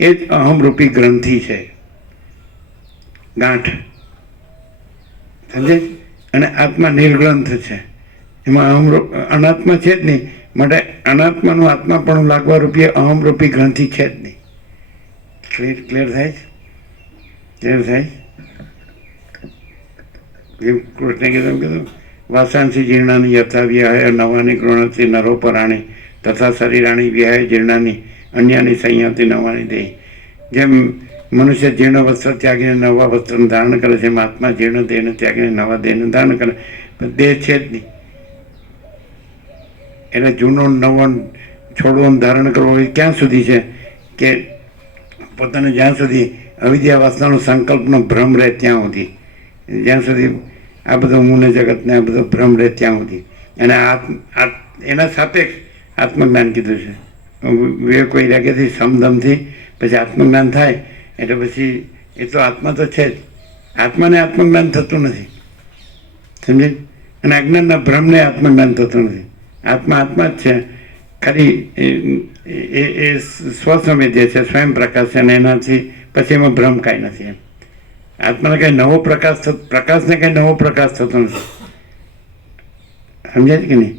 એ જ અહમરૂપી ગ્રંથિ છે, ગાંઠ, સમજે? અને આત્મા નિર્ગ્રંથ છે, એમાં અનાત્મા છે જ નહીં. માટે અનાત્માનું આત્માપણું લાગવા રૂપીએ અહમરૂપી ગ્રંથિ છે જ નહીં. ક્લિયર થાય છે? ક્લિયર થાય? કૃષ્ણે કીધું વાસાંસી જીર્ણાની યથા વિહાય નવાની ગૃણથી નરોપરાણી તથા શરીરાણી વિહાય જીર્ણાની અન્યાની સંયાતિ નવાની દે. જેમ મનુષ્ય જીર્ણ વસ્ત્ર ત્યાગીને નવા વસ્ત્રને ધારણ કરે છે, એમ આત્મા જીર્ણ દેહને ત્યાગીને નવા દેહને ધારણ કરે. પણ દેહ છે જ નહીં, એટલે જૂનો નવો છોડવો ધારણ કરવો એ ક્યાં સુધી છે કે પોતાને જ્યાં સુધી અવિદ્યા વાસનાનો સંકલ્પનો ભ્રમ રહે ત્યાં સુધી, જ્યાં સુધી આ બધું મૂળ જગતને આ બધો ભ્રમ રહે ત્યાં સુધી. અને એના સાપેક્ષ આત્મજ્ઞાન કીધું છે. વિવેક કોઈ રાગેથી સમદમથી પછી આત્મજ્ઞાન થાય એટલે પછી એ તો આત્મા તો છે જ. આત્માને આત્મજ્ઞાન થતું નથી, સમજે? અને અજ્ઞાનના ભ્રમને આત્મજ્ઞાન થતું નથી. આત્મા આત્મા જ છે, ખાલી એ સ્વસંવેદ્ય છે, સ્વયં પ્રકાશ છે, અને એનાથી પછી એમાં ભ્રમ કાંઈ નથી. એમ આત્માને કંઈ નવો પ્રકાશને કંઈ નવો પ્રકાશ થતો નથી, સમજાય કે નહીં?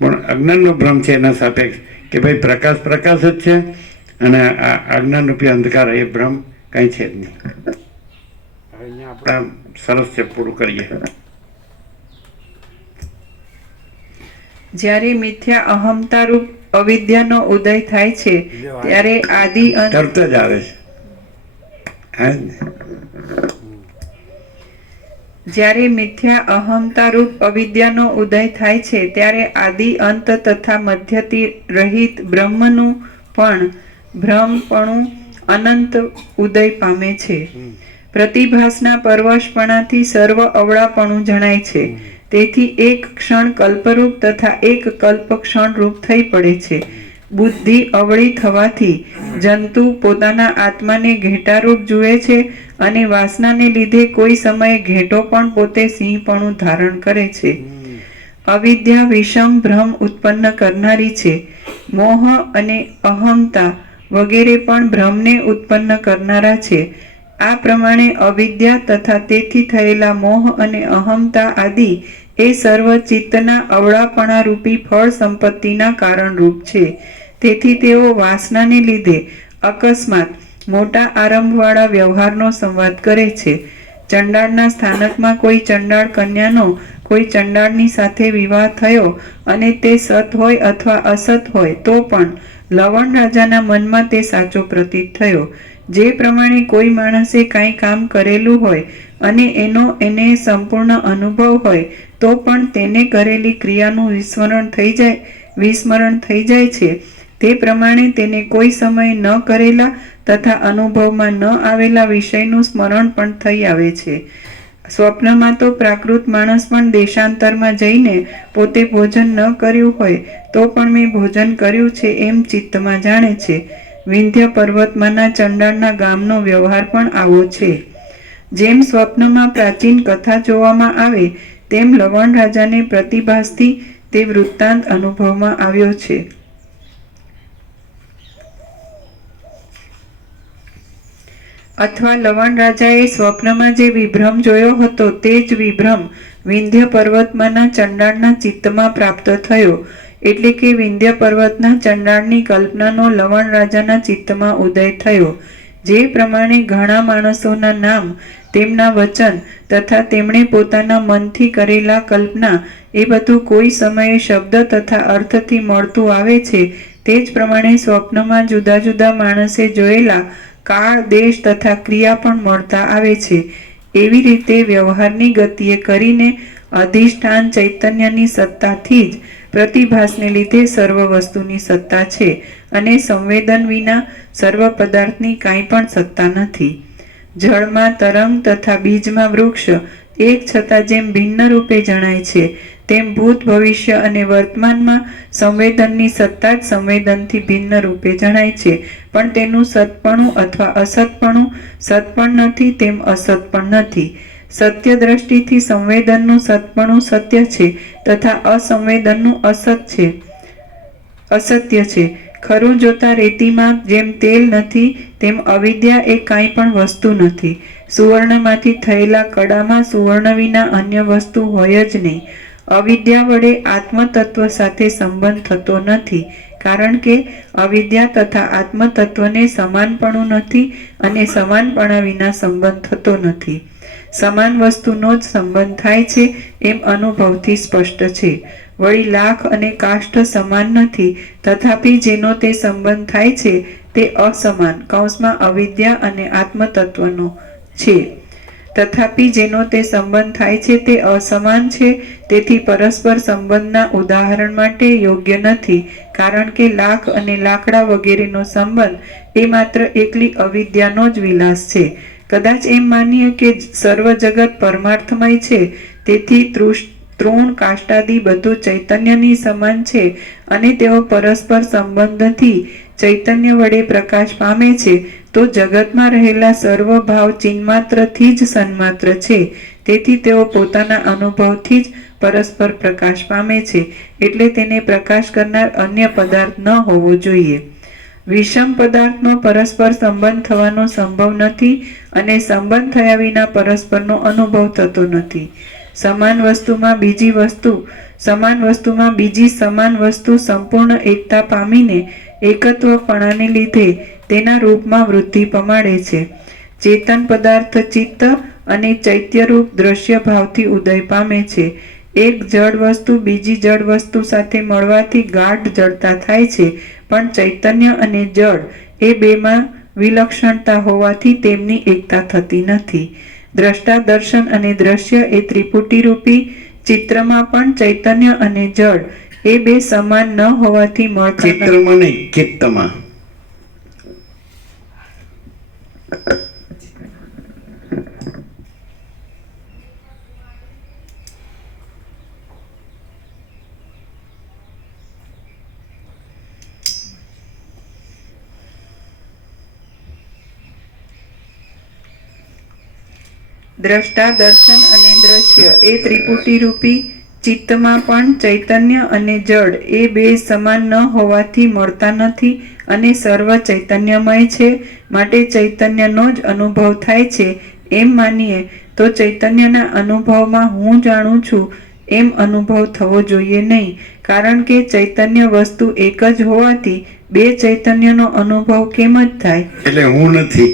પણ અજ્ઞાનનો ભ્રમ છે એના સાપેક્ષ કે ભાઈ પ્રકાશ પ્રકાશ જ છે અને આ અજ્ઞાનરૂપી અંધકાર એ ભ્રમ કંઈ છે જ નહીં. અહીંયા આપણા સરસ છે, પૂરું કરીએ. જ્યારે મિથ્યા અહમતા રૂપ અવિદ્યાનો ઉદય થાય છે ત્યારે આદિ અંત તરત જ આવે છે. જ્યારે મિથ્યા અહમતા રૂપ અવિદ્યાનો ઉદય થાય છે ત્યારે આદિ અંત તથા મધ્યથી રહિત બ્રહ્મનું પણ ભ્રમપણું અનંત ઉદય પામે છે. પ્રતિભાસના પરવશપણાથી સર્વ અવળાપણું જણાય છે. તેથી એક ક્ષણ કલ્પરૂપ તથા એક કલ્પ ક્ષણરૂપ થઈ પડે છે. બુદ્ધિ અવળી થવાથી જંતુ પોતાના આત્માને ઘેટારૂપ જુએ છે અને વાસનાને લીધે કોઈ સમયે ઘેટો પણ પોતે સિંહપણું ધારણ કરે છે. અવિદ્યા વિષમ ભ્રમ ઉત્પન્ન કરનારી છે. મોહ અને અહમતા વગેરે પણ ભ્રમને ઉત્પન્ન કરનારા છે. આ પ્રમાણે અવિદ્યા તથા તેથી થયેલા મોહ અને અહમતા આદિ એ સર્વ ચિત્તના અવળાપણા રૂપી ફળ સંપત્તિના કારણરૂપ છે. તેથી તેઓ વાસનાને લીધે અકસ્માત મોટા આરંભવાળા વ્યવહારનો સંવાદ કરે છે. ચંડાળના સ્થાનકમાં કોઈ ચંડાળ કન્યાનો કોઈ ચંડાળની સાથે વિવાહ થયો અને તે સત હોય અથવા અસત હોય તો પણ લવણ રાજાના મનમાં તે સાચો પ્રતીત થયો. જે પ્રમાણે કોઈ માણસે કાંઈ કામ કરેલું હોય અને એને સંપૂર્ણ અનુભવ હોય તો પણ તેને કરેલી ક્રિયાનું વિસ્મરણ થઈ જાય છે, તે પ્રમાણે તેને કોઈ સમયે ન કરેલા તથા અનુભવમાં ન આવેલા વિષયનું સ્મરણ પણ થઈ આવે છે. સ્વપ્નમાં તો પ્રાકૃત માણસ પણ દેશાંતરમાં જઈને પોતે ભોજન ન કર્યું હોય તો પણ મેં ભોજન કર્યું છે એમ ચિત્તમાં જાણે છે. વિંધ્ય પર્વતમાંના ચંડાળના ગામનો વ્યવહાર પણ આવો છે. જેમ સ્વપ્નમાં પ્રાચીન કથા જોવામાં આવે તેમ લવણ રાજાને પ્રતિભાસથી તે વૃત્તાંત અનુભવમાં આવ્યો છે. અથવા લવણ રાજાએ સ્વપ્નમાં જે વિભ્રમ જોયો હતો તે જ વિભ્રમ વિંધ્ય પર્વતમાંના ચંડાળના ચિત્તમાં પ્રાપ્ત થયો. એટલે કે વિંધ્ય પર્વતના ચંડાળની કલ્પનાનો લવણ રાજાના ચિત્તમાં ઉદય થયો. જે પ્રમાણે ઘણા માણસોના નામ, તેમના વચન તથા તેમણે પોતાના મનથી કરેલા કલ્પના એ બધું કોઈ સમયે શબ્દ તથા અર્થથી મળતું આવે છે, તે જ પ્રમાણે સ્વપ્નમાં જુદા જુદા માણસે જોયેલા કાળ, દેશ તથા ક્રિયા પણ મળતા આવે છે. એવી રીતે વ્યવહારની ગતિએ કરીને અધિષ્ઠાન ચૈતન્યની સત્તાથી જ પ્રતિભાસને લીધે સર્વ વસ્તુની સત્તા છે અને સંવેદન વિના સર્વ પદાર્થની કાંઈ પણ સત્તા નથી. જળમાં તરંગ તથા બીજમાં વૃક્ષ એક છતાં જેમ ભિન્ન રૂપે જણાય છે તેમ ભૂત, ભવિષ્ય અને વર્તમાનમાં સંવેદનની સત્તા જ સંવેદનથી ભિન્ન રૂપે જણાય છે. પણ તેનું સતપણું અથવા અસતપણું સત પણ નથી તેમ અસત પણ નથી. સત્ય દ્રષ્ટિથી સંવેદનનું સતપણું સત્ય છે તથા અસંવેદનનું અસત્ય છે. ખરું જોતા રેતીમાં જેમ તેલ નથી તેમ અવિદ્યા એ કાંઈ પણ વસ્તુ નથી. સુવર્ણમાંથી થયેલા કડામાં સુવર્ણ વિના અન્ય વસ્તુ હોય જ નહીં. અવિદ્યા વડે આત્મતત્વ સાથે સંબંધ થતો નથી, કારણ કે અવિદ્યા તથા આત્મતત્વને સમાનપણું નથી અને સમાનપણા વિના સંબંધ થતો નથી. સમાન વસ્તુનો જ સંબંધ થાય છે એમ અનુભવથી સ્પષ્ટ છે. વળી લાખ અને કાષ્ઠ સમાન નથી, તથાપિ જેનો તે સંબંધ થાય છે તે અસમાન કૌંસમાં અવિદ્યા અને આત્મતત્વનો છે. તથાપિ જેનો તે સંબંધ થાય છે તે અસમાન છે, તેથી પરસ્પર સંબંધના ઉદાહરણ માટે યોગ્ય નથી, કારણ કે લાખ અને લાકડા વગેરેનો સંબંધ એ માત્ર એકલી અવિદ્યાનો જ વિલાસ છે. કદાચ એમ માનીએ કે સર્વ જગત પરમાર્થમય છે, તેથી તૃણ કાષ્ટાદિ બધું ચૈતન્યની સમાન છે અને તેઓ પરસ્પર સંબંધથી ચૈતન્ય વડે પ્રકાશ પામે છે, તો જગતમાં રહેલા સર્વ ભાવ ચિન્માત્રથી જ સન્માત્ર છે, તેથી તેઓ પોતાના અનુભવથી જ પરસ્પર પ્રકાશ પામે છે, એટલે તેને પ્રકાશ કરનાર અન્ય પદાર્થ ન હોવો જોઈએ. વિષમ પદાર્થનો પરસ્પર સંબંધ થવાનો સંભવ નથી અને સંબંધ થયા વિના પરસ્પરનો અનુભવ થતો નથી. સમાન વસ્તુમાં બીજી સમાન વસ્તુ સંપૂર્ણ એકતા પામીને એકત્વપણાને લીધે તેના રૂપમાં વૃદ્ધિ પમાડે છે. ચેતન પદાર્થ ચિત્ત અને ચૈત્યરૂપ દ્રશ્ય ભાવથી ઉદય પામે છે. એક જડ વસ્તુ બીજી જડ વસ્તુ સાથે મળવાથી ગાઢ જડતા થાય છે, પણ ચૈતન્ય અને જડ એ બેમાં વિલક્ષણતા હોવાથી તેમની એકતા થતી નથી. દ્રષ્ટા દર્શન અને દ્રશ્ય એ ત્રિપુટી રૂપી ચિત્રમાં પણ ચૈતન્ય અને જડ એ બે સમાન ન હોવાથી મળતા ચિત્રમાં નહીં, ચિત્તમાં. દ્રષ્ટા દર્શન અને દ્રશ્ય એ ત્રિપુટી રૂપી ચિત્તમાં પણ ચૈતન્ય અને જડ એ બે સમાન ન હોવાથી મળતા નથી અને સર્વ ચૈતન્યમય છે, માટે ચૈતન્યનો જ અનુભવ થાય છે એમ માનીએ તો ચૈતન્યના અનુભવમાં હું જાણું છું એમ અનુભવ થવો જોઈએ નહીં, કારણ કે ચૈતન્ય વસ્તુ એક જ હોવાથી બે ચૈતન્યનો અનુભવ કેમ જ થાય? એટલે હું નથી,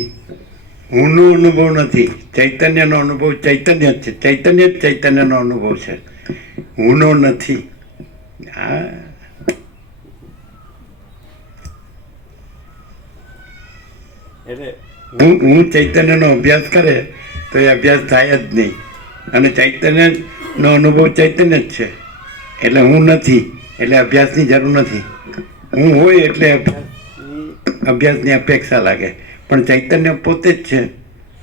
હુંનો અનુભવ નથી, ચૈતન્યનો અનુભવ ચૈતન્ય જ છે, ચૈતન્ય જ ચૈતન્યનો અનુભવ છે, હુંનો નથી. એટલે હું ચૈતન્યનો અભ્યાસ કરે તો એ અભ્યાસ થાય જ નહીં, અને ચૈતન્યનો અનુભવ ચૈતન્ય જ છે, એટલે હું નથી, એટલે અભ્યાસની જરૂર નથી. હું હોય એટલે અભ્યાસની અપેક્ષા લાગે, પણ ચૈતન્ય પોતે જ છે,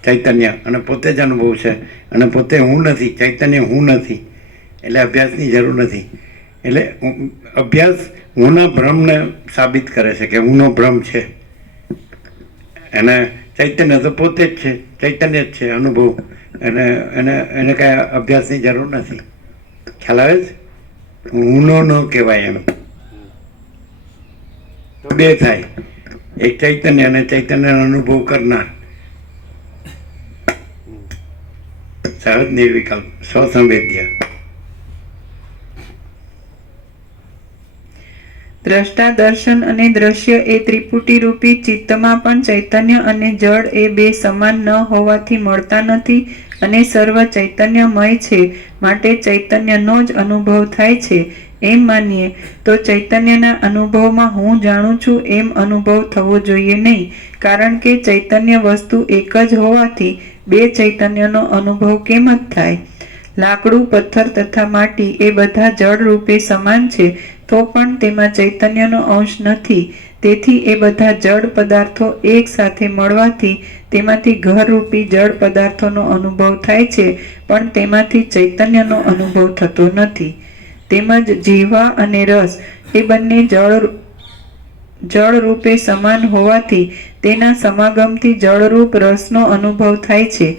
ચૈતન્ય અને પોતે જ અનુભવ છે, અને પોતે હું નથી, ચૈતન્ય હું નથી, એટલે અભ્યાસની જરૂર નથી. એટલે અભ્યાસ હુંના ભ્રમને સાબિત કરે છે કે હુંનો ભ્રમ છે, અને ચૈતન્ય તો પોતે જ છે, ચૈતન્ય જ છે અનુભવ, અને એને કાંઈ અભ્યાસની જરૂર નથી. ખ્યાલ આવે છે? હુંનો ન કહેવાય એમ. તો બે થાય, એક ચૈતન્ય અને ચૈતન્યનો અનુભવ કરનાર, સહજ નિર્વિકલ્પ સ્વસંવેદ્ય. દ્રષ્ટા દર્શન અને દ્રશ્ય એ ત્રિપુટી રૂપી ચિત્તમાં પણ ચૈતન્ય અને જડ એ બે સમાન ન હોવાથી મળતા નથી અને સર્વ ચૈતન્યમય છે, માટે ચૈતન્યનો જ અનુભવ થાય છે એમ માનીએ તો ચૈતન્યના અનુભવમાં હું જાણું છું એમ અનુભવ થવો જોઈએ નહીં, કારણ કે ચૈતન્ય વસ્તુ એક જ હોવાથી બે ચૈતન્યનો અનુભવ કેમ જ થાય? લાકડું, પથ્થર તથા માટી એ બધા જળ રૂપે સમાન છે, તો પણ તેમાં ચૈતન્યનો અંશ નથી, તેથી એ બધા જડ પદાર્થો એક સાથે મળવાથી તેમાંથી ઘરરૂપી જડ પદાર્થોનો અનુભવ થાય છે, પણ તેમાંથી ચૈતન્યનો અનુભવ થતો નથી. તેમજ જીહવા અને રસ એ બંને જળ રૂપે સમાન હોવાથી તેના સમાગમથી જળરૂપ રસનો અનુભવ થાય છે.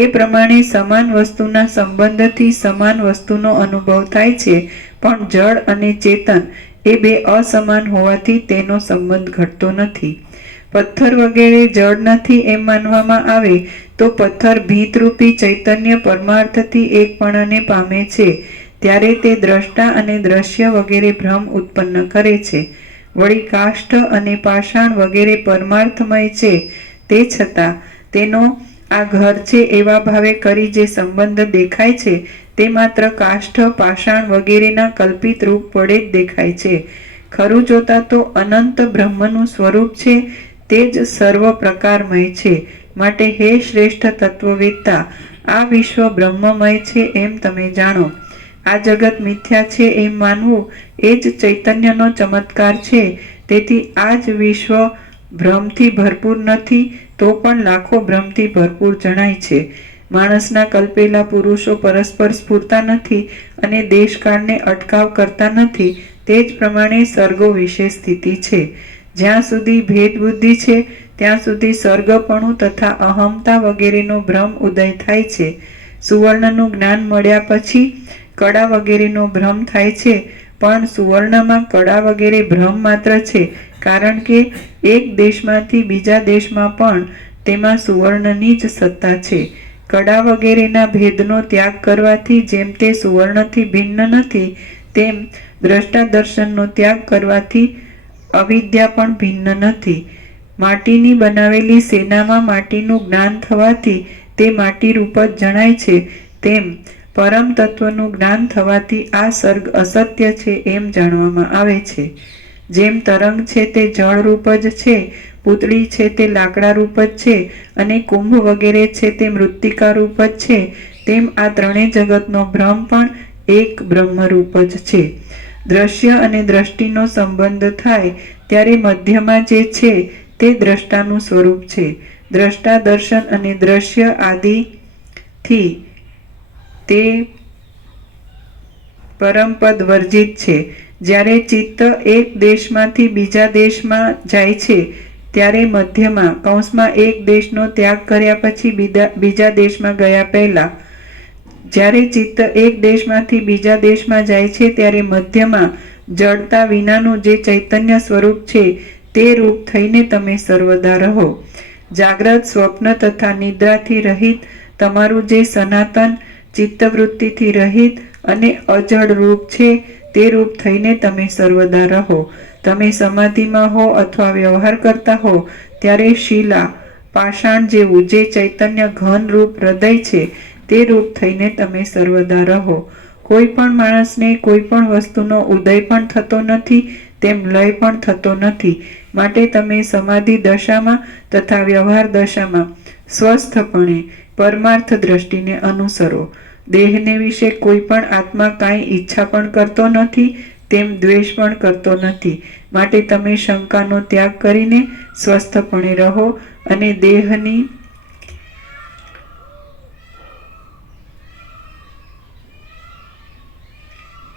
એ પ્રમાણે સમાન વસ્તુના સંબંધથી સમાન વસ્તુનો અનુભવ થાય છે, પણ જળ અને ચેતન એ બે અસમાન હોવાથી તેનો સંબંધ ઘટતો નથી. પથ્થર વગેરે જળ નથી એમ માનવામાં આવે તો પથ્થર ભીતરૂપી ચૈતન્ય પરમાર્થથી એકપણાને પામે છે ત્યારે તે દ્રષ્ટા અને દ્રશ્ય વગેરે ભ્રમ ઉત્પન્ન કરે છે. વળી કાષ્ઠ અને પાષાણ વગેરે પરમાર્થમય છે, તે છતાં તેનો આ ઘર છે એવા ભાવે કરી જે સંબંધ દેખાય છે તે માત્ર કાષ્ઠ પાષાણ વગેરેના કલ્પિત રૂપ વડે જ દેખાય છે. ખરું જોતા તો અનંત બ્રહ્મનું સ્વરૂપ છે તે જ સર્વ પ્રકારમય છે. માટે હે શ્રેષ્ઠ તત્વવેત્તા, આ વિશ્વ બ્રહ્મમય છે એમ તમે જાણો. આ જગત મિથ્યા છે એમ માનવું એ જ ચૈતન્યનો ચમત્કાર છે. તેથી આ જ વિશ્વ ભ્રમથી ભરપૂર નથી તો પણ લાખો ભ્રમથી ભરપૂર જણાય છે. માણસના કલ્પેલા પુરુષો પરસ્પર સ્ફૂરતા નથી અને દેશકાળને અટકાવ કરતા નથી. તે જ પ્રમાણે સર્ગો વિશે સ્થિતિ છે. જ્યાં સુધી ભેદ બુદ્ધિ છે ત્યાં સુધી સર્ગપણું તથા અહમતા વગેરેનો ભ્રમ ઉદય થાય છે. સુવર્ણનું જ્ઞાન મળ્યા પછી કડા વગેરેનો ભ્રમ થાય છે, પણ સુવર્ણમાં કડા વગેરે ભ્રમ માત્ર છે, કારણ કે એક દેશમાંથી બીજા દેશમાં પણ તેમાં સુવર્ણની જ સત્તા છે. કડા વગેરેના ભેદનો ત્યાગ કરવાથી જેમ તે સુવર્ણથી ભિન્ન નથી, તેમ દ્રષ્ટા દર્શનનો ત્યાગ કરવાથી અવિદ્યા પણ ભિન્ન નથી. માટીની બનાવેલી સેનામાં માટીનું જ્ઞાન થવાથી તે માટી રૂપ જ જણાય છે, તેમ પરમ તત્વનું જ્ઞાન થવાથી આ સર્ગ અસત્ય છે એમ જાણવામાં આવે છે. જેમ તરંગ છે તે જળ રૂપ જ છે, પૂતળી છે તે લાકડા રૂપ જ છે અને કુંભ વગેરે છે તે મૃત્તિકા રૂપ જ છે, તેમ આ ત્રણેય જગતનો ભ્રમ પણ એક બ્રહ્મરૂપ જ છે. દ્રશ્ય અને દ્રષ્ટિનો સંબંધ થાય ત્યારે મધ્યમાં જે છે તે દ્રષ્ટાનું સ્વરૂપ છે. દ્રષ્ટા દર્શન અને દ્રશ્ય આદિથી તે પરમપદ વર્જિત છે. જ્યારે ચિત્ત એક દેશમાંથી બીજા દેશમાં જાય છે ત્યારે મધ્યમાં કૌંસમાં એક દેશનો ત્યાગ કર્યા પછી બીજા દેશમાં ગયા પહેલા જ્યારે ચિત્ત એક દેશમાંથી બીજા દેશમાં જાય છે ત્યારે મધ્યમાં જડતા વિનાનું જે ચૈતન્ય સ્વરૂપ છે તે રૂપ થઈને તમે સર્વદા રહો. જાગ્રત સ્વપ્ન તથા નિદ્રાથી રહિત તમારું જે સનાતન ચિત્તવૃત્તિથી રહિત અને અજડ રૂપ છે તે રૂપ થઈને તમે સર્વદા રહો. તમે સમાધિમાં હો અથવા વ્યવહાર કરતા હો ત્યારે શિલા પાષાણ જેવું જે ચૈતન્ય ઘન રૂપ હૃદય છે તે રૂપ થઈને તમે સર્વદા રહો. કોઈ પણ માણસને કોઈ પણ વસ્તુનો ઉદય પણ થતો નથી, તેમ લય પણ થતો નથી. માટે તમે સમાધિ દશામાં તથા વ્યવહાર દશામાં સ્વસ્થપણે પરમાર્થ દ્રષ્ટિને અનુસરો. દેહને વિશે કોઈ પણ આત્મા કાંઈ ઈચ્છા પણ કરતો નથી, તેમ દ્વેષ પણ કરતો નથી. માટે તમે શંકાનો ત્યાગ કરીને સ્વસ્થપણે રહો અને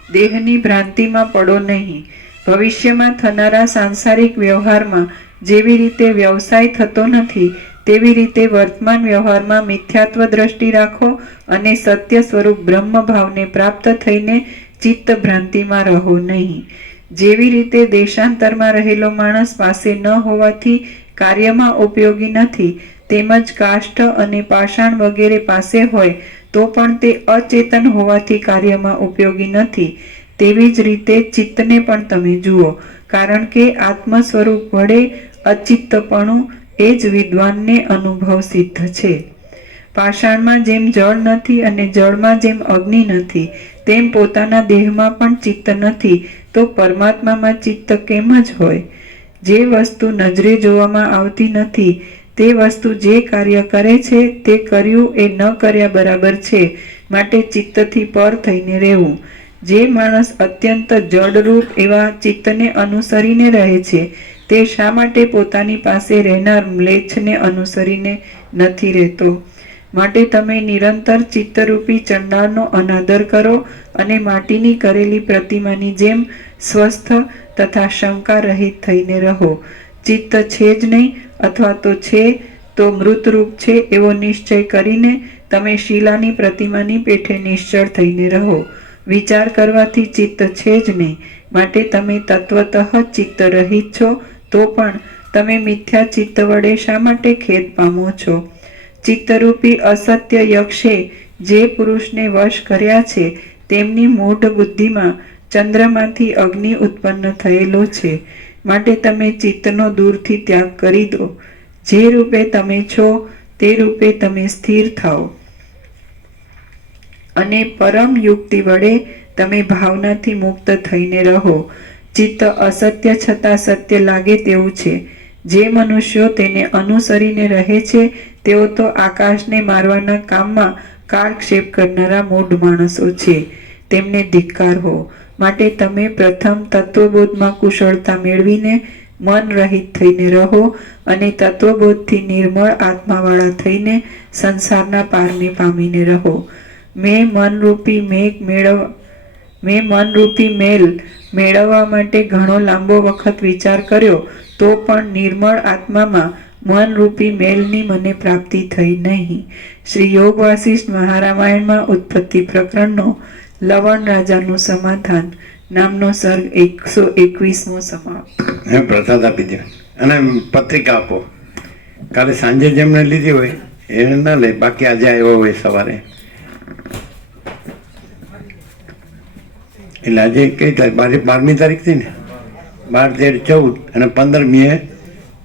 દેહની ભ્રાંતિમાં પડો નહીં. ભવિષ્યમાં થનારા સાંસારિક વ્યવહારમાં જેવી રીતે વ્યવસાય થતો નથી તેવી રીતે વર્તમાન વ્યવહારમાં મિથ્યાત્વ દ્રષ્ટિ રાખો અને સત્ય સ્વરૂપ બ્રહ્મ ભાવને પ્રાપ્ત થઈને ચિત્ત ભ્રાંતિમાં રહો નહીં. જેવી રીતે દેશાંતરમાં રહેલો માણસ પાસે ન હોવાથી કાર્યમાં ઉપયોગી નથી, તેમજ કાષ્ઠ અને પાષાણ વગેરે પાસે હોય તો પણ તે અચેતન હોવાથી કાર્યમાં ઉપયોગી નથી, તેવી જ રીતે ચિત્તને પણ તમે જુઓ, કારણ કે આત્મ સ્વરૂપ વડે અચિત્તપણું એ જ વિદ્વાનને અનુભવ સિદ્ધ છે. પાષાણમાં જેમ જળ નથી અને જળમાં જેમ અગ્નિ નથી, તેમ પોતાના દેહમાં પણ ચિત્ત નથી, તો પરમાત્મામાં ચિત્ત કેમ જ હોય? જે વસ્તુ નજરે જોવામાં આવતી નથી તે વસ્તુ જે કાર્ય કરે છે તે કર્યું એ ન કર્યા બરાબર છે. માટે ચિત્તથી પર થઈને રહેવું. જે માણસ અત્યંત જડરૂપ એવા ચિત્તને અનુસરીને રહે છે તે શા માટે પોતાની પાસે રહેનાર મ્લેચ્છને અનુસરીને નથી રહેતો? માટે તમે નિરંતર ચિત્તરૂપી ચંડાળનો અનાદર કરો અને માટીની કરેલી પ્રતિમાની જેમ સ્વસ્થ તથા શંકા રહિત થઈને રહો. ચિત્ત છે જ નહીં અથવા તો છે તો મૃતરૂપ છે એવો નિશ્ચય કરીને તમે શિલાની પ્રતિમાની પેઠે નિશ્ચળ થઈને રહો. વિચાર કરવાથી ચિત્ત છે જ નહીં, માટે તમે તત્વતઃ ચિત્ત રહિત છો, તો પણ તમે મિથ્યા ચિત્ત વડે શા માટે ખેદ પામો છો? ચિત્તરૂપી અસત્ય યક્ષે જે પુરુષને વશ કર્યા છે, તેમની મૂઢ બુદ્ધિમાં ચંદ્રમાંથી અગ્નિ ઉત્પન્ન થયેલો છે. માટે તમે ચિત્તનો દૂરથી ત્યાગ કરી દો. જે રૂપે તમે છો તે રૂપે તમે સ્થિર થાઓ અને પરમ યુક્તિ વડે તમે ભાવનાથી મુક્ત થઈને રહો. ચિત્ત અસત્ય છતાં સત્ય લાગે તેવું છે. જે મનુષ્યો તેને અનુસરીને રહે છે, તેઓ તો આકાશને મારવાના કામમાં કાળક્ષેપ કરનારા મૂઢ માણસો છે. તેમને ધિક્કાર હો. માટે તમે પ્રથમ તત્વબોધમાં કુશળતા મેળવીને મન રહિત થઈને રહો અને તત્વબોધથી નિર્મળ આત્માવાળા થઈને સંસારના પારને પામીને રહો. મેં મનરૂપી મેલ મેળવવા માટે ઘણો લાંબો વખત વિચાર કર્યો, તો પણ નિર્મળ આત્મામાં મનરૂપી મેલની મને પ્રાપ્તિ થઈ નહીં. શ્રી યોગ વાસિષ્ઠ મહારામાયણમાં ઉત્પત્તિ પ્રકરણનો લવણ રાજાનું સમાધાન નામનો સર્ગ 121મો સમાપ્ત. પ્રસાદ આપી દો અને પત્રિકા આપો. કાલે સાંજે જેમને લીધી હોય એને ના લે, બાકી આજે આવ્યો હોય સવારે. એટલે આજે કઈ તારીખ? 12મી તારીખથી ને 12, 13, 14 અને 15મીએ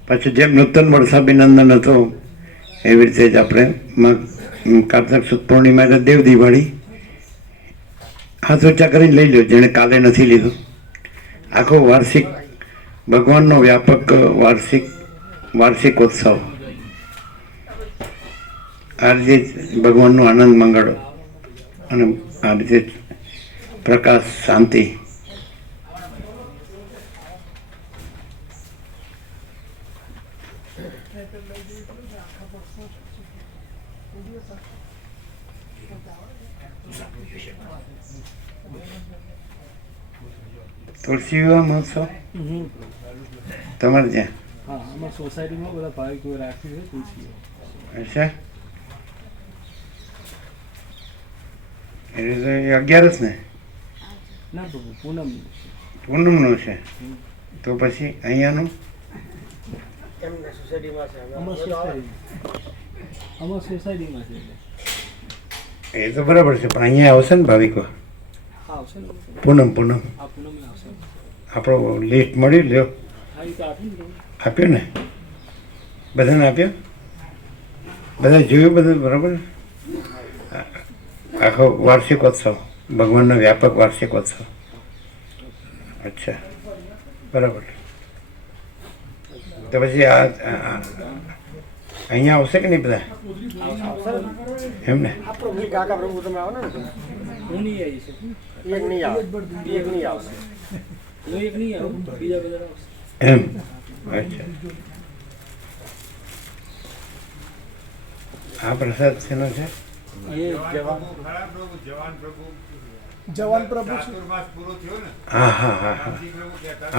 પછી જેમ નૂતન વર્ષાભિનંદન હતો એવી રીતે જ આપણે કારતક સુદ પૂર્ણિમા એટલે દેવ દિવાળી હાથ ઊંચા કરીને લઈ લો જેણે કાલે નથી લીધું. આખો વાર્ષિક ભગવાનનો વ્યાપક વાર્ષિકોત્સવ. આ રીતે ભગવાનનું આનંદ મંગળ અને આ રીતે પ્રકાશ શાંતિ. તુલસી વિવાહ મહોત્સવ તમારે ત્યાં? હા, અમારી સોસાયટીમાં બધા ભાવિકોએ રાખ્યું છે તુલસી. અચ્છા, એટલે તો એ 11 ને ના પ્રભુ, પૂનમ. પૂનમનું છે. તો પછી અહીંયાનું અમારી સોસાયટીમાં છે. એ તો બરાબર છે, પણ અહીંયા આવશે ને ભાવિકો? હા, આવશે ને. પૂનમ આ પૂનમે આવશે. આપણો લિસ્ટ મળ્યું લ્યો. હા, એ તો આપ્યું ને. આપ્યું ને? બધાને આપ્યું? બધા જોયું બધું બરાબર? આખો વાર્ષિકોત્સવ, ભગવાનનો વ્યાપક વાર્ષિકોત્સવ. અચ્છા, બરાબર. તો પછી આ અહીંયા આવશે કે નહીં બધા? એમ ને? હું નહીં આવી શકું. હું એક નહીં આવું, બીજા બધા આવશે. એમ? અચ્છા. આ પ્રસાદ શેનો છે? જવાન પ્રભુ હા હા હા હા,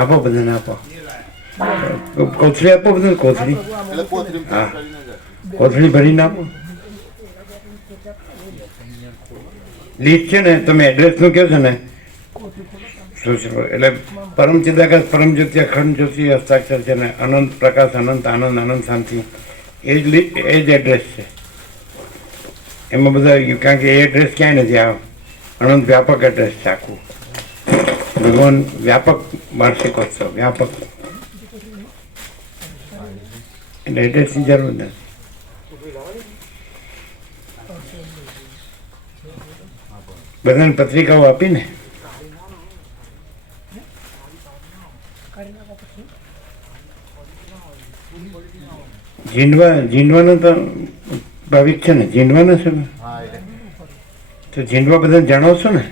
આપો બધાને આપો. કોથળી આપો બધાને, કોથળી. હા, કોથળી ભરીને આપો. લિસ્ટ છે ને, તમે એડ્રેસનું કહો છો ને શું છે? એટલે પરમ ચિદાકાશ પરમ જ્યોતિ અખંડ જ્યોતિ હસ્તાક્ષર છે ને, અનંત પ્રકાશ અનંત આનંદ આનંદ શાંતિ, એ જ એડ્રેસ છે એમાં બધા. કારણ કે એ એડ્રેસ ક્યાંય નથી, આ અનંત વ્યાપક એડ્રેસ છે આખું. ભગવાન વ્યાપક વાર્ષિકોત્સવ વ્યાપક, એટલે એડ્રેસની જરૂર નથી. બધાને પત્રિકાઓ આપીને જીંડવાનો તો ભાવિક છે ને, જીંડવાનો છે ને, તો જીંડવા બધાને જણાવશો ને?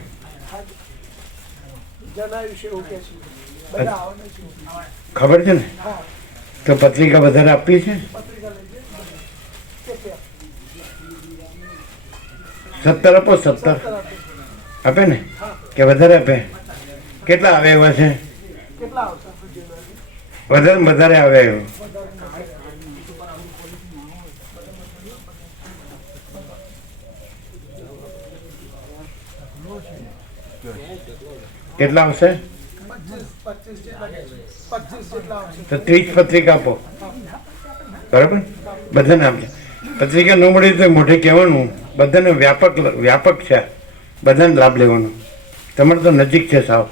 ખબર છે ને? તો પત્રિકા વધારે આપવી છે? 17 આપો. 17 આપે ને કે વધારે આપે? કેટલા આવે એવા છે? વધારે આવે એવું? કેટલા આવશે? 25 જેટલા આવશે. તો 30 પત્રિકા આપો, બરાબર? બધાને આપજો. પત્રિકા ન મળી તો મોઢે કહેવાનું, બધાને વ્યાપક છે, બધાને લાભ લેવાનો. તમારે તો નજીક છે સાવ.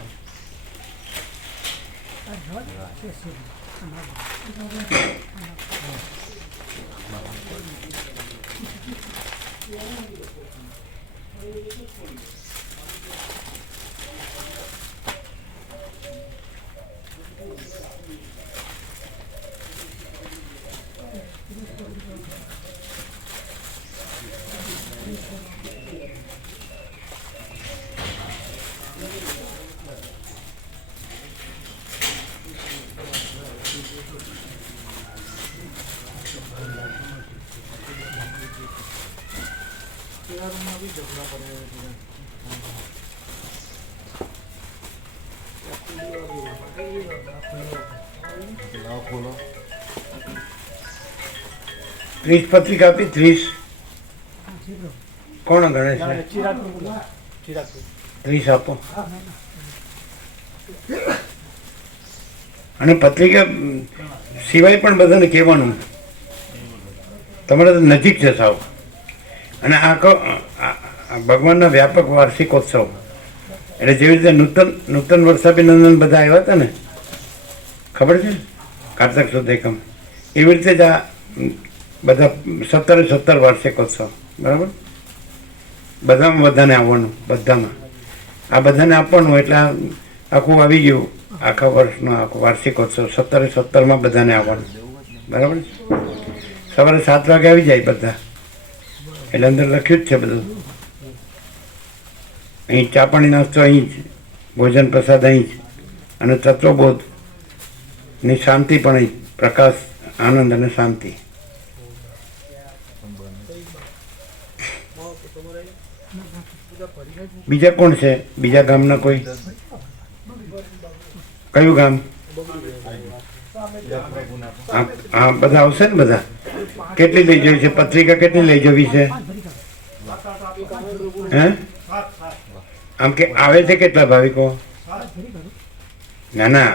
ત્રીસ પત્રિકા આપી. 30 કોણ ગણે છે? 30 આપો. અને પત્રિકા સિવાય પણ બધાને કહેવાનું, તમારે તો નજીક છે સાવ. અને આખો ભગવાનના વ્યાપક વાર્ષિકોત્સવ એટલે જેવી રીતે નૂતન વર્ષાભિનંદન બધા આવ્યા હતા ને, ખબર છે, કારતક સુદ એકમ, એવી રીતે જ આ બધા 17 વાર્ષિકોત્સવ, બરાબર? બધામાં બધાને આવવાનું, બધામાં આ બધાને આપવાનું. એટલે આખું આવી ગયું, આખા વર્ષનો આખો વાર્ષિકોત્સવ 17 બધાને આવવાનું, બરાબર? સવારે 7 વાગે આવી જાય બધા, એટલે અંદર લખ્યું જ છે બધું. અહીં ચા પાણી નાસ્તો અહીં જ, ભોજન પ્રસાદ અહીં જ, અને તત્વબોધની શાંતિ પણ અહીં, પ્રકાશ, આનંદ અને શાંતિ. બીજા કોણ છે? બીજા ગામના કોઈ? કયું ગામ? હા, બધા આવશે ને? બધા કેટલી લઈ જવી છે પત્રિકા? કેટલી લઈ જવી છે? હે, આમ કે આવે છે કેટલા ભાવિકો? ના ના,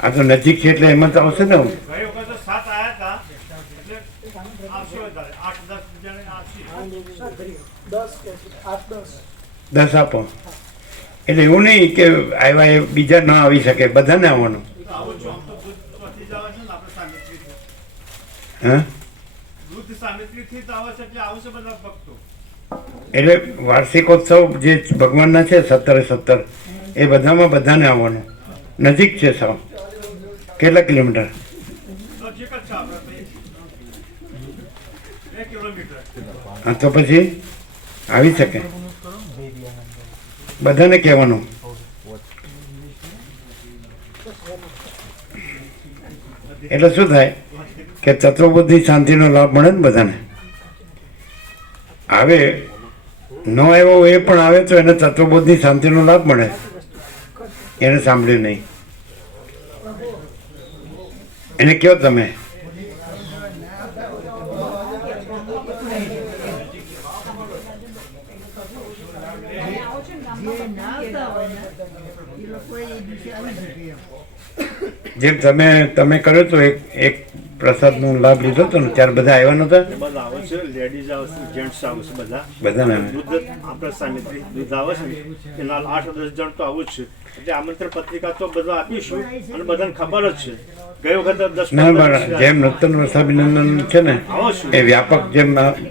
આ તો નજીક છે એટલે એમાં તો આવશે ને. 10 આપો. એટલે એવું નહીં કે આવ્યા એ બીજા ના આવી શકે, બધાને આવવાનું. હા, એટલે વાર્ષિકોત્સવ જે ભગવાનના છે 17 એ બધામાં બધાને આવવાનું. નજીક છે સાવ. કેટલા કિલોમીટર? હા, તો પછી આવી શકે. બધાને કહેવાનું. એટલે શું થાય કે તત્વબુદ્ધિ શાંતિનો લાભ મળે ને બધાને. આવે ન આવ્યો એ પણ આવે તો એને તત્વબુદ્ધિ શાંતિનો લાભ મળે. એને સાંભળ્યું નહીં એને કહો તમે. જેમ તમે કર્યો તો એક પ્રસાદનો લાભ લીધો હતો ને, ત્યારે બધા આવ્યા નતા? બધા આવે છે, લેડીઝ આવે છે, જેન્ટ્સ આવે છે, બધાને દૂધ આપણે સામિત્રી દૂધ આવે છે ને એના 8-10 જણ તો આવું જ છે. એટલે આમંત્રણ પત્રિકા તો બધા આપીશું અને બધાને ખબર જ છે. ગઈ વખત 10 જેમ નૂતન વર્ષાભિનંદન છે ને એ વ્યાપક જેમ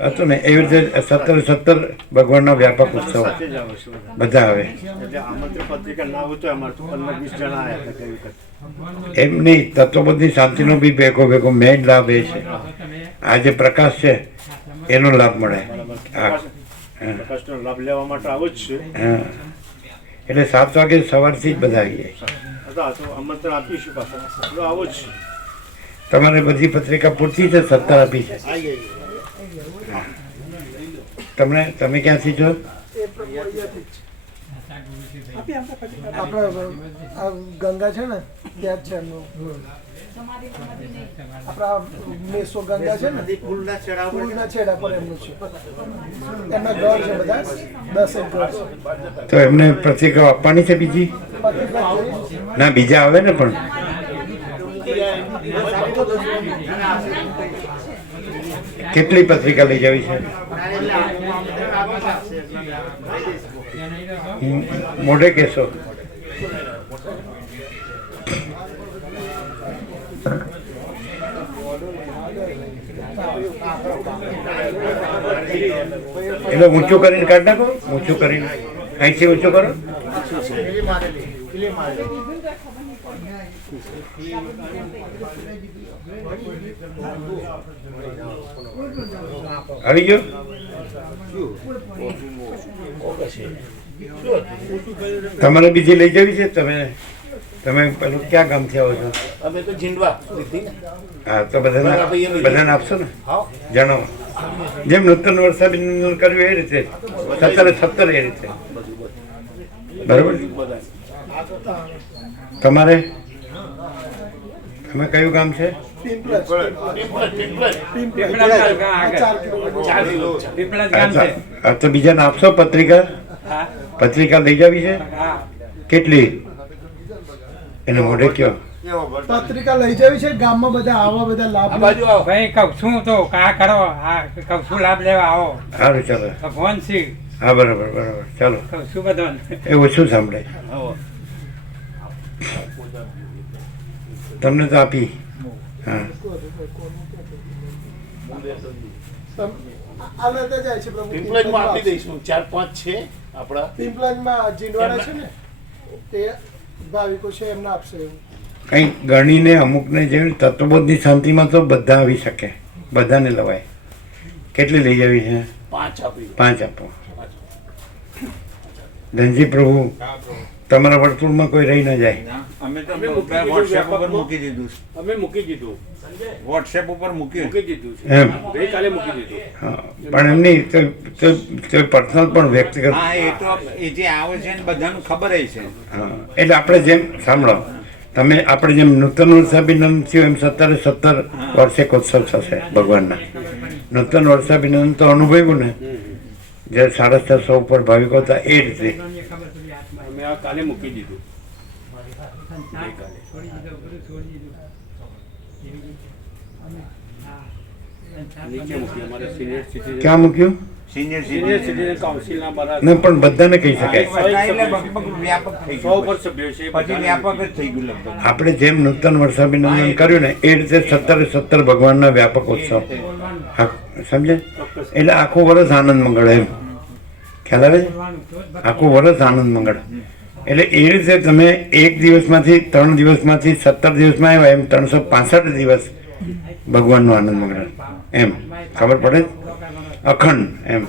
હતું ને, એવી રીતે 17 ભગવાનનો વ્યાપક ઉત્સવ સાથે જ આવે છે બધા આવે. એટલે આમંત્રણ પત્રિકા ના હોય તો અમારે 15-20 જણા આવ્યા હતા ગઈ વખત. એમ નહીં, તત્વબુદ્ધિ શાંતિનો બી ભેગો મેન લાભ એ છે. આ જે પ્રકાશ છે એનો લાભ મળે. પ્રકાશનો લાભ લેવા માટે આવું જ છે. હા, એટલે 7 વાગે સવારથી જ બધા આવી જાય. હતા તો આમંત્રણ આપીશું પાછા, આવું જ છે. તમારે બધી પત્રિકા પૂરતી છે? 17 આપી છે. તમે ક્યાંથી છો? આપણે આ ગંગા છે ને ત્યાં જ છે એમનું. આપણા મેસો ગંગા છે ને પુલના છેડા ઉપર પુલના છેડા પર એમનું છે. એમના ઘર છે બધા 10 એક ઘર છે. તો એમને પત્રિકાઓ આપવાની છે બીજી? પત્રિકા છે. ના, બીજા આવે ને પણ. કેટલી પત્રિકા લઈ જવી છે? મોઢે કહેશો. એટલે ઊંચું કરીને કાઢ નાખો. ઊંચું કરીને અહીંથી ઊંચું કરો. આવી ગયો. તમારે બીજી લઈ જવી છે? તમે પેલું ક્યાં ગામથી આવો છો? અમે તો જીંડવા હા, તો બધાને આપશો ને? જણાવો. જેમ નૂતન વર્ષ અભિનંદન કર્યું એ રીતે 17 એ રીતે. બરાબર. તમે કયું ગામ છે? તો બીજાને આપશો પત્રિકા? પત્રિકા લઈ જવી છે? કેટલી? એને મોઢે કયો. પત્રિકા લઈ જવી છે. ગામમાં બધા આવા બધા લાભ ભાઈ કહું છું તો કા કરો આ કહું છું લાભ લેવા આવો. સારું, ચાલો. ભગવાન સિંહ હા, બરાબર બરાબર, ચાલો. કહું છું બધાને. એ ઓછું સાંભળે. તમને તો આપી. હા, આ લેતા જાય છે પ્રભુ. પિંપળજમાં આપી દઈશું. 4-5 છે આપણા પિંપળજમાં જીંડવાડા છે ને તે ભાવિકો છે એમને આપશે એવું. કંઈક ગણીને અમુકને જેવી તત્વબોધની શાંતિમાં તો બધા આવી શકે, બધાને લવાય. કેટલી લઈ જવી છે? 5 આપી. 5 આપો. ધનજી પ્રભુ, તમારા વર્તુળમાં કોઈ રહી ના જાય. અમે તો વોટ્સએપ ઉપર મૂકી દીધું છે. અમે મૂકી દીધું વોટ્સએપ ઉપર મૂક્યું. દીધું છે એમ. ગઈકાલે મૂકી દીધું. હા, પણ એમની પર્સનલ પણ વ્યક્તિગત. હા, એ તો એ જે આવે છે ને બધાનું ખબર છે. હા, એટલે આપણે જેમ સાંભળો, આપણે જેમ નૂતન વર્ષાભિનંદન થયું એમ 17 વર્ષેકોત્સવ થશે ભગવાનના. નૂતન વર્ષાભિનંદન તો અનુભવ્યું ને, જે 450 ઉપર ભાવિકો હતા એ રીતે. અમે આ કાલે મૂકી દીધું નીચે મૂકી અમારે સિનિયર સિટીઝન ક્યાં મૂક્યું? સિનિયર સિનિયર સિટીઝન સિટીઝન કાઉન્સિલના બધા ને પણ બધાને કહી શકાય. એટલે લગભગ વ્યાપક થઈ 100 ગયું. સભ્યો છે પછી વ્યાપક જ થઈ ગયું લગભગ. આપણે જેમ નૂતન વર્ષાભિનંદન કર્યું ને એ રીતે 17 ભગવાનના વ્યાપક ઉત્સવ. સમજે? એટલે આખું વર્ષ આનંદ મંગળ એમ. ખ્યાલ આવે છે? આખું વર્ષ આનંદ મંગળ. એટલે એ રીતે તમે એક દિવસમાંથી 3 દિવસમાંથી 17 દિવસમાં આવ્યા એમ 365 દિવસ ભગવાનનો આનંદ મંગળ એમ. ખબર પડે? અખંડ એમ.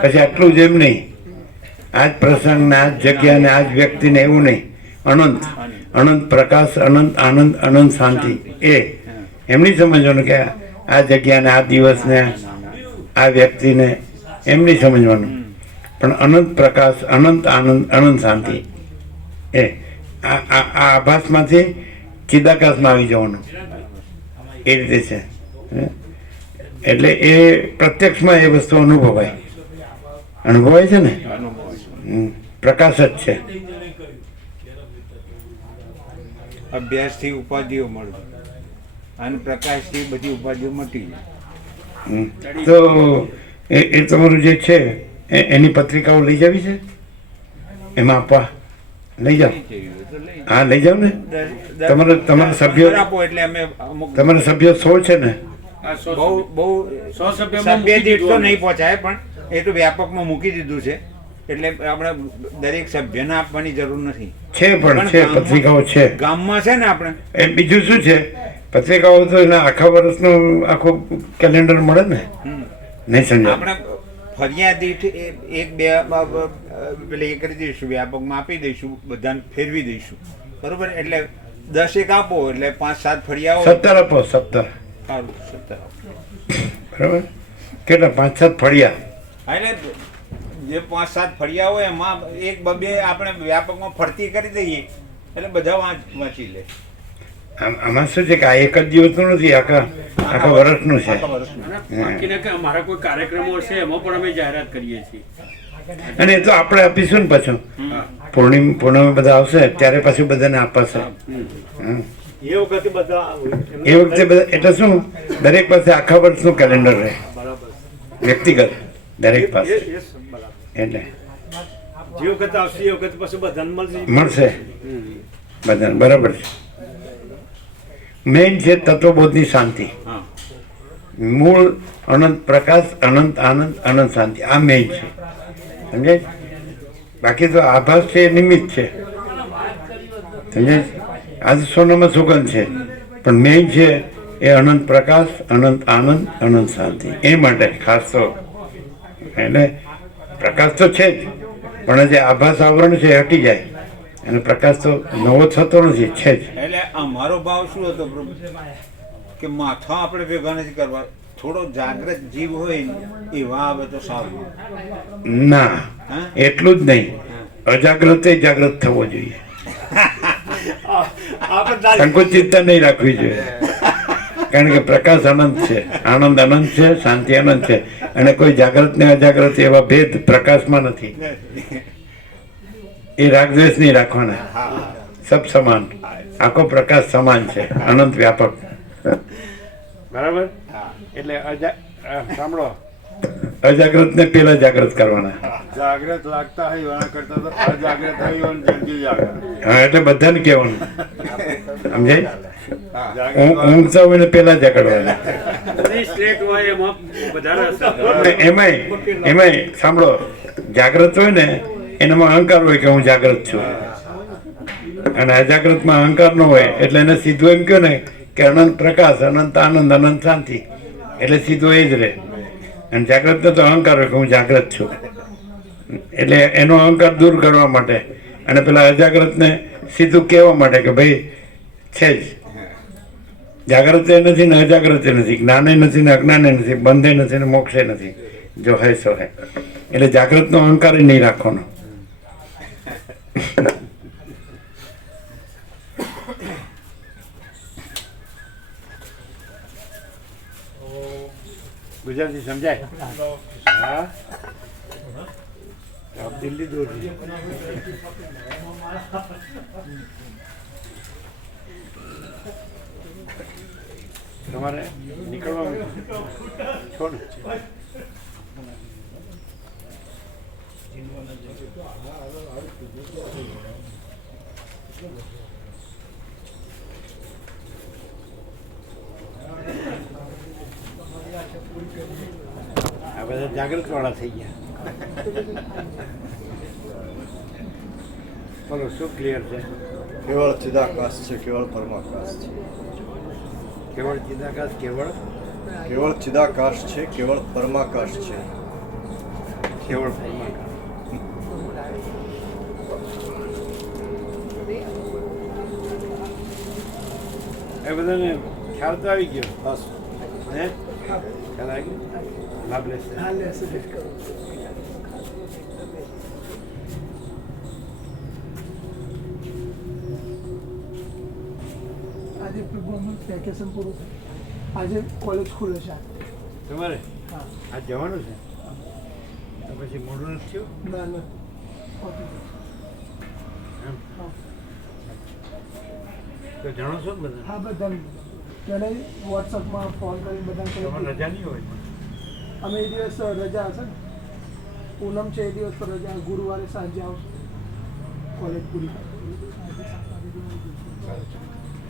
પછી આટલું જ એમ નહીં, આ જ પ્રસંગ ને આ જ જગ્યા ને આ જ વ્યક્તિને એવું નહીં. અનંત અનંત પ્રકાશ, અનંત આનંદ, અનંત શાંતિ. એ એમની સમજવાનું કે આ જગ્યાને આ દિવસને આ વ્યક્તિને એમ નહીં સમજવાનું, પણ અનંત પ્રકાશ, અનંત આનંદ, અનંત શાંતિ. એ આ આભાસમાંથી ચિદાકાશમાં આવી જવાનું એ રીતે છે. એટલે એ પ્રત્યક્ષમાં એ વસ્તુ અનુભવાય છે ને. પ્રકાશ જ છે. અભ્યાસથી ઉપાધિઓ મળે અને પ્રકાશથી બધી ઉપાધિઓ મટી જાય. તો એ તમારું જે છે એની પત્રિકાઓ લઈ જવી છે? એમાં આપવા લઈ જાઓ. હા, લઈ જાઓ ને. તમારા સભ્યો આપો એટલે અમે અમુક તમારા સભ્યો 100 છે ને? બહુ 100 સભ્યોમાં સભ્ય મૂકી દીઠ તો દીધું. નહીં પહોંચાય પણ એ તો વ્યાપકમાં મૂકી દીધું છે. એટલે આપણે દરેક સભ્યને આપવાની જરૂર નથી. છે પણ છે, પત્રિકાઓ છે. ગામમાં છે ને આપણે એ બીજું શું છે, પત્રિકાઓ તો એના આખા વર્ષનું આખું કેલેન્ડર મળે ને. નહીં સમજાય? આપણે ફરિયાદ દીઠ એક બે પેલે એ કરી દઈશું, વ્યાપકમાં આપી દઈશું, બધાને ફેરવી દઈશું. બરોબર? એટલે 10 એક આપો એટલે 5-7 ફરિયાઓ. 17 આપો. 17. સારું, 17 આપો. બરાબર? કેટલા? 5-7 ફળિયા. હા, એટલે જે 5-7 ફરિયા હોય એમાં 1-2 આપણે વ્યાપકમાં ફરતી કરી દઈએ એટલે બધા વાંચી લે. આમાં શું છે કે આ એક જ દિવસનું નથી, આખા વર્ષનું છે. અને બાકીના કે અમારા કોઈ કાર્યક્રમો હશે એમાં પણ અમે જાહેરાત કરીએ છીએ. અને એ તો આપણે આપીશું ને પાછું પૂર્ણિમા બધા આવશે ત્યારે પાછું બધાને અપાશે. હમ. એ વખતે બધા એ વખતે બધા એટલે શું દરેક પાસે આખા વર્ષનું કેલેન્ડર રહે વ્યક્તિગત દરેક પાસે, એટલે જે વખત આવશે એ વખત પછી બધાને મળશે. મળશે બધાને. બરાબર છે. મેઇન છે તત્વબોધની શાંતિ, હા. મૂળ અનંત પ્રકાશ, અનંત આનંદ, અનંત શાંતિ. આ મેઇન છે, સમજાય? બાકી તો આભાસ છે એ નિમિત્ત છે, સમજાય? આજ સોનામાં સુગંધ છે, પણ મેઇન છે એ અનંત પ્રકાશ, અનંત આનંદ, અનંત શાંતિ. એ માટે ખાસ તો એટલે પ્રકાશ તો છે જ, પણ જે આભાસ આવરણ છે એ હટી જાય અને પ્રકાશ તો નવો થતો નથી, છે જ. એટલે આ મારો ભાવ શું હતો પ્રભુ કે માથા આપણે ભેગા નથી કરવા, થોડો જાગ્રત જીવ હોય ને એવા આવે તો સારું. ના, એટલું જ નહીં, અજાગ્રત જાગ્રત થવો જોઈએ. સંકુચિતતા નહીં રાખવી જોઈએ, કારણ કે પ્રકાશ અનંત છે, આનંદ અનંત છે, શાંતિ અનંત છે, અને કોઈ જાગ્રત ને અજાગ્રત એવા ભેદ પ્રકાશમાં નથી. એ રાગદ્વેષ નહીં રાખવાના, સબ સમાન, આખો પ્રકાશ સમાન છે, અનંત વ્યાપક. બરાબર. એટલે સાંભળો, અજાગ્રત ને પેલા જાગ્રત કરવાના. જાગ્રત લાગતા હોય એના કરતા તો અજાગ્રત હોય અને જલ્દી જાગ્રત. હા, એટલે બધાને કહેવાનું, સમજાય? ઊંઘતા હોય ને પેલા જગાડવાના. સ્ટ્રેટ હોય એમાં વધારે અસર. એમાંય સાંભળો, જાગ્રત હોય ને એનામાં અહંકાર હોય કે હું જાગ્રત છું, અને અજાગ્રતમાં અહંકાર ન હોય એટલે એને સીધું એમ કહ્યું ને કે અનંત પ્રકાશ, અનંત આનંદ, અનંત શાંતિ, એટલે સીધું એ જ રહે. અને જાગ્રતને તો અહંકાર હોય કે હું જાગ્રત છું, એટલે એનો અહંકાર દૂર કરવા માટે અને પેલા અજાગ્રતને સીધું કહેવા માટે કે ભાઈ છે જ, જાગ્રત એ નથી ને અજાગ્રત એ નથી, જ્ઞાને નથી ને અજ્ઞાને નથી, બંધે નથી ને મોક્ષે નથી, જો હે સો હે. એટલે જાગ્રતનો અહંકાર નહીં રાખવાનો. ગુજરાતી સમજાય? હા, દિલ્હી દૂર. તમારે નીકળવાનું છો ને? આ બધા જાગૃત વાળા થઈ ગયા. બોલો, શું ક્લિયર છે? કેવળ ચિદાકાશ છે, કેવળ પરમાકાશ છે. કેવળ ચિદાકાશ, કેવળ કેવળ ચિદાકાશ છે, કેવળ પરમાકાશ છે. કેવળ પરમાકાશ. એ બધાને ખ્યાલ તો આવી ગયો. બસ હે, ખ્યાલ આવી ગયો? લાભ લેશે. આજે વેકેશન પૂરું, આજે કોલેજ ખુલે છે. તમારે હા, આ જવાનું છે તો પછી મોડું નથી થયું? ના ના, એમ? તો જાણો છો ને બધા? હા બધાને ત્યારે વોટ્સઅપમાં ફોન કરી બધાને તમારે કહ્યું. રજા નહીં હોય પણ. અમે એ દિવસ રજા હશે ને, પૂનમ છે એ દિવસ પર રજા, ગુરુવારે સાંજે આવશું કોલેજ પૂરી કરી.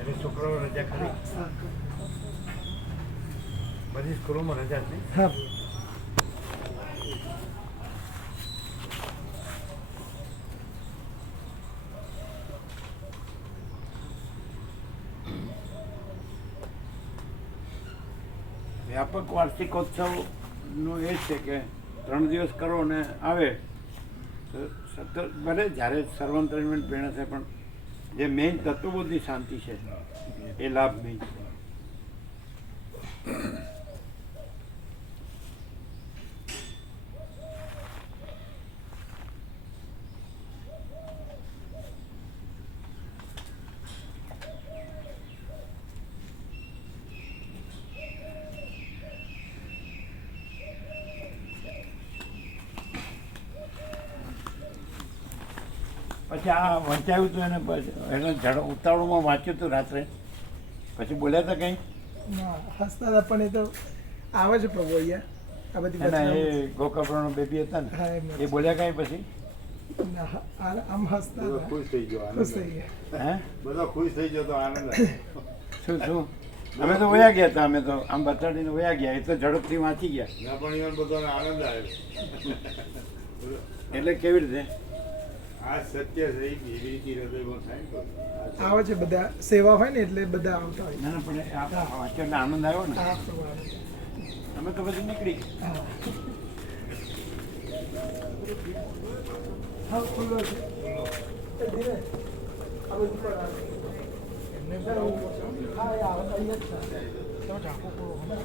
એટલે છોકરાઓ રજા ખરી? હા બધી સ્કૂલોમાં રજા જ નહીં? હા. વ્યાપક વાર્ષિકોત્સવનું એ છે કે 3 દિવસ કરો ને આવે તો સતત ભલે જ્યારે સર્વાંતરમેન્ટ પ્રેરણા છે, પણ જે મેઇન તત્વબોધની શાંતિ છે એ લાભ નહીં છે. પછી આ વંચાયું હતું એને એને ઉતાવળમાં વાંચ્યું હતું રાત્રે, પછી બોલ્યા હતા કંઈ ના હસતા હતા પણ એ તો આવે છે પ્રભુ અહીંયા આ બધી એના વચનામૃત. એ ગોકર્ણનો બેબી હતા ને હા, એમ જ. એ બોલ્યા કાંઈ પછી ના, આમ હસતા હતા. ખુશ થઈ ગયો ખુશ થઈ ગયા. હે બધો ખુશ થઈ ગયો તો આનંદ શું શું અમે તો વયા ગયા હતા, અમે તો આમ બતાડીને વયા ગયા, એ તો ઝડપથી વાંચી ગયા. ના પણ ઈવન બધાને આનંદ આવ્યો એટલે કેવી રીતે આ સત્ય છે એ એવી રીતે હૃદયમાં થાય ને. આવે છે બધા સેવા હોય ને એટલે બધા આવતા હોય. ના ના પણ આ વાંચ્યો એટલે આનંદ આવ્યો ને, હા પ્રભુ આવે છે. અમે તો પછી નીકળી ગયા. હા. હા ખુલ્લો છે. એ ધીરે. આ બધું પર આવે. હા એ આવે અહીંયા જ છે. તમે ઢાંકો ખોલો.